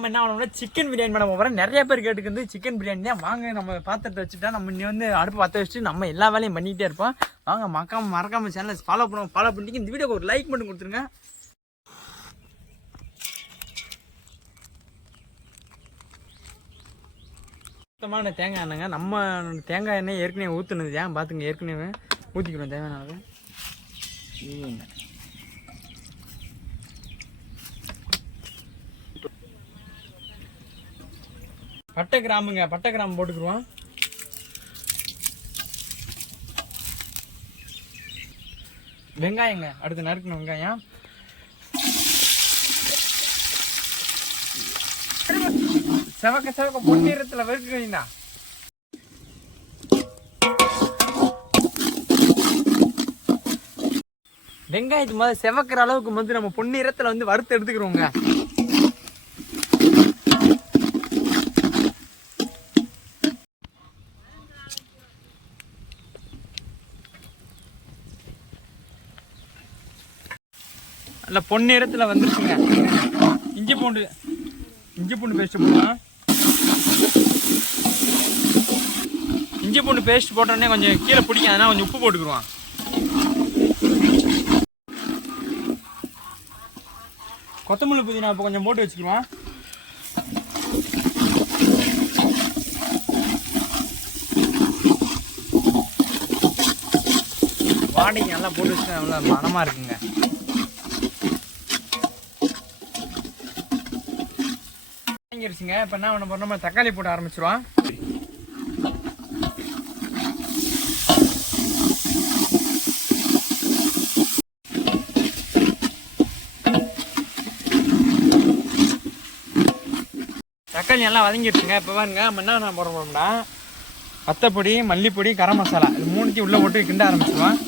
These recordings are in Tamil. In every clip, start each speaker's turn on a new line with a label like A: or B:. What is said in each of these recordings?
A: நம்ம என்ன பண்ணோம்னா சிக்கன் பிரியாணி பண்ண போகிறோம் நிறைய பேர் கேட்டுக்கு சிக்கன் பிரியாணி தான். வாங்க நம்ம பாத்திரத்தை வச்சுட்டா நம்ம இன்னி வந்து அடுப்பு பற்ற வச்சுட்டு நம்ம எல்லா வேலையும் பண்ணிகிட்டே இருப்போம். வாங்க மக்காம மறக்காம சேனலை ஃபாலோ பண்ணுவோம். ஃபாலோ பண்ணிட்டு இந்த வீடியோக்கு ஒரு லைக் மட்டும் கொடுத்துருங்க. சுத்தமான தேங்காய் எண்ணெய்ங்க. நம்ம தேங்காய் எண்ணெய் ஏற்கனவே ஊற்றுனது ஏன் பார்த்துங்க ஏற்கனவே ஊற்றிக்கணும் தேவையான அளவு எண்ணெய். பட்டை கிராம்புங்க பட்டை கிராம்பு போட்டுக்குருவோம். வெங்காயங்க அடுத்து நறுக்கணும் வெங்காயம். செவக்க செவக்க பொன்னிறத்தில் வெறுக்குறீங்களா? வெங்காயத்து முதல்ல செவக்கிற அளவுக்கு வந்து நம்ம பொன்னிறத்தில் வந்து வறுத்து எடுத்துக்கிறோங்க நல்ல பொன்னிறத்துல வந்துருச்சுங்க. இஞ்சி பூண்டு இஞ்சி பூண்டு பேஸ்ட்டு போடலாம். இஞ்சி பூண்டு பேஸ்ட் போட்டோடனே கொஞ்சம் கீழே பிடிக்கும் அதனால் கொஞ்சம் உப்பு போட்டுக்குருவான் கொத்தமல்லி புதினா இப்போ கொஞ்சம் போட்டு வச்சுக்குருவான் வாடகை நல்லா போட்டு வச்சு நல்லா மனமாக இருக்குங்க. வாங்கிருச்சுங்க இப்போ என்ன பண்ண போறோம்? நம்ம தக்காளி போட ஆரம்பிச்சிருவோம். தக்காளி நல்லா வதங்கிருச்சுங்க. இப்போ பாருங்க நம்ம என்ன பண்ண போகிறோம்னா வத்தப்பொடி மல்லிப்பொடி கரம் மசாலா இது மூணுத்தையும் உள்ளே போட்டு கிண்ட ஆரம்பிச்சிருவோம்.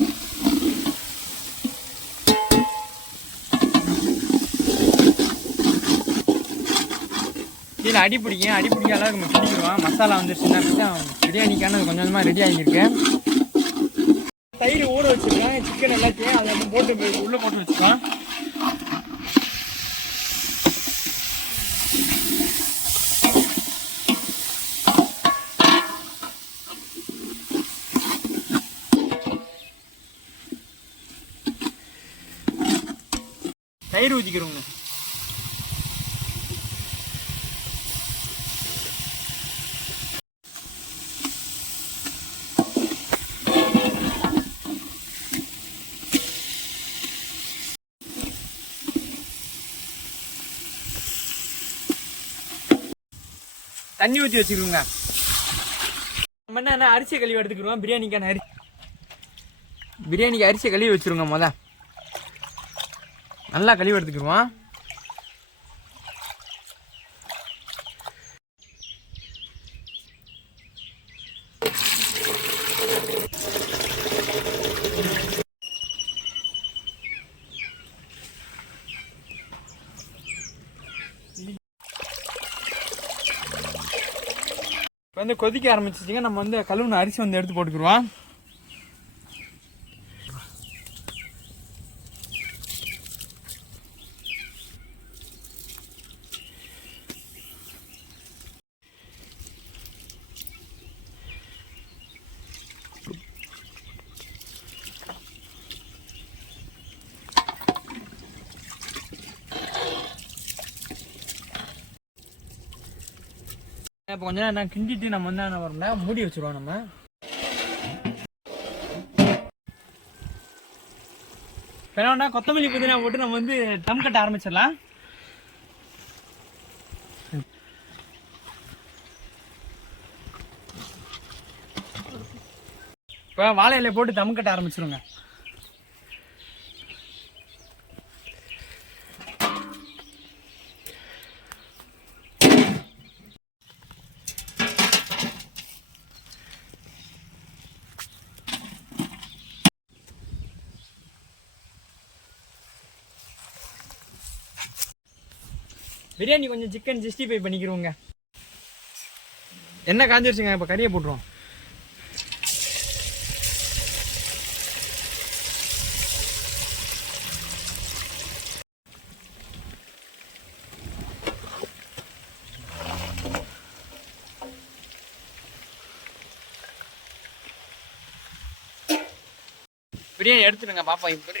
A: இதில் அடி பிடிக்கும் அடி பிடிக்க அளவுக்கு நம்ம பிடிக்கிறோம். மசாலா வந்துருச்சுன்னா பிரியாணிக்கான கொஞ்சம் கொஞ்சமாக ரெடி ஆகியிருக்கு தயிர் ஊற வச்சுருக்கேன் சிக்கன் எல்லாத்தையும் அதை வந்து போட்டு உள்ளே போட்டு வச்சுக்கோம் தயிர் ஊற்றிக்கிறோங்க தண்ணி ஊற்றி வச்சுக்கிறோங்க நம்ம என்ன அரிசி கழுவி எடுத்துக்கிடுவோம். பிரியாணிக்கான அரிசி. பிரியாணிக்கு அரிசி கழுவி வச்சிருங்க முத நல்லா கழுவி எடுத்துக்கிடுவோம். இப்போ வந்து கொதிக்க ஆரம்பிச்சிச்சிங்க. நம்ம வந்து கழுவுன அரிசி வந்து எடுத்து போட்டுக்கிடுவோம் இப்போ கொஞ்ச நேரம் கிண்டிட்டு நம்ம வந்து என்ன வரோம்னா மூடி வச்சிருவோம் நம்ம. வேணாண்டா கொத்தமல்லி புதினா போட்டு நம்ம வந்து டம் கட்ட ஆரம்பிச்சிடலாம். இப்போ வாழை இலையை போட்டு தம் கட்ட ஆரம்பிச்சிருங்க. பிரியாணி கொஞ்சம் சிக்கன் சிக்ஸ்டி ஃபைவ் பண்ணிக்கிறோங்க என்ன காஞ்சிருச்சுங்க இப்போ கறியை போட்டுருவோம். பிரியாணி எடுத்துடுங்க பாப்பா இப்போ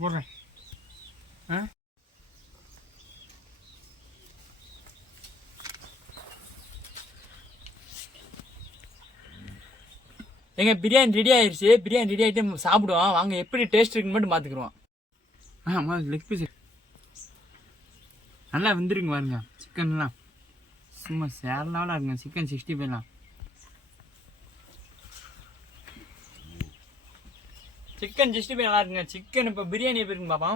A: போடுறேன். ஆ? எங்க பிரியாணி ரெடி ஆயிருச்சு. பிரியாணி ரெடி ஆகிட்டு சாப்பிடுவோம். வாங்க எப்படி டேஸ்ட் இருக்குன்னு மட்டும் பார்த்துக்குருவோம். ஆ லெக் பீஸ் நல்லா வெந்திருங்க பாருங்க. சிக்கன்லாம் சும்மா சேரலாவில் இருக்குங்க சிக்கன் சிக்ஸ்டி ஃபைவ்லாம் சிக்கன் சிக்ஸ்டி ஃபைவ் நல்லா இருக்குங்க சிக்கன் இப்போ பிரியாணி எப்படி இருக்குங்க பாப்பா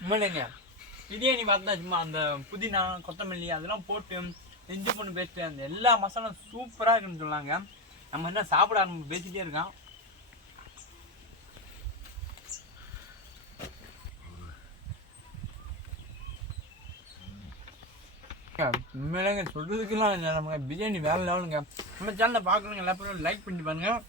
A: உண்மையிலேங்க பிரியாணி பார்த்தா சும்மா அந்த புதினா கொத்தமல்லி அதெல்லாம் போட்டு இஞ்சி பூண்டு பேஸ்ட்டு அந்த எல்லா மசாலாவும் சூப்பராக இருக்குன்னு சொன்னாங்க. நம்ம என்ன சாப்பிட ஆரம்பி பேசிட்டே இருக்கோம் உண்மையிலேங்க சொல்றதுக்கெல்லாம் இல்லை பிரியாணி வேறு லெவலுங்க நம்ம சேனலை பார்க்கணுங்க எல்லா பேரும் லைக் பண்ணி பாருங்கள்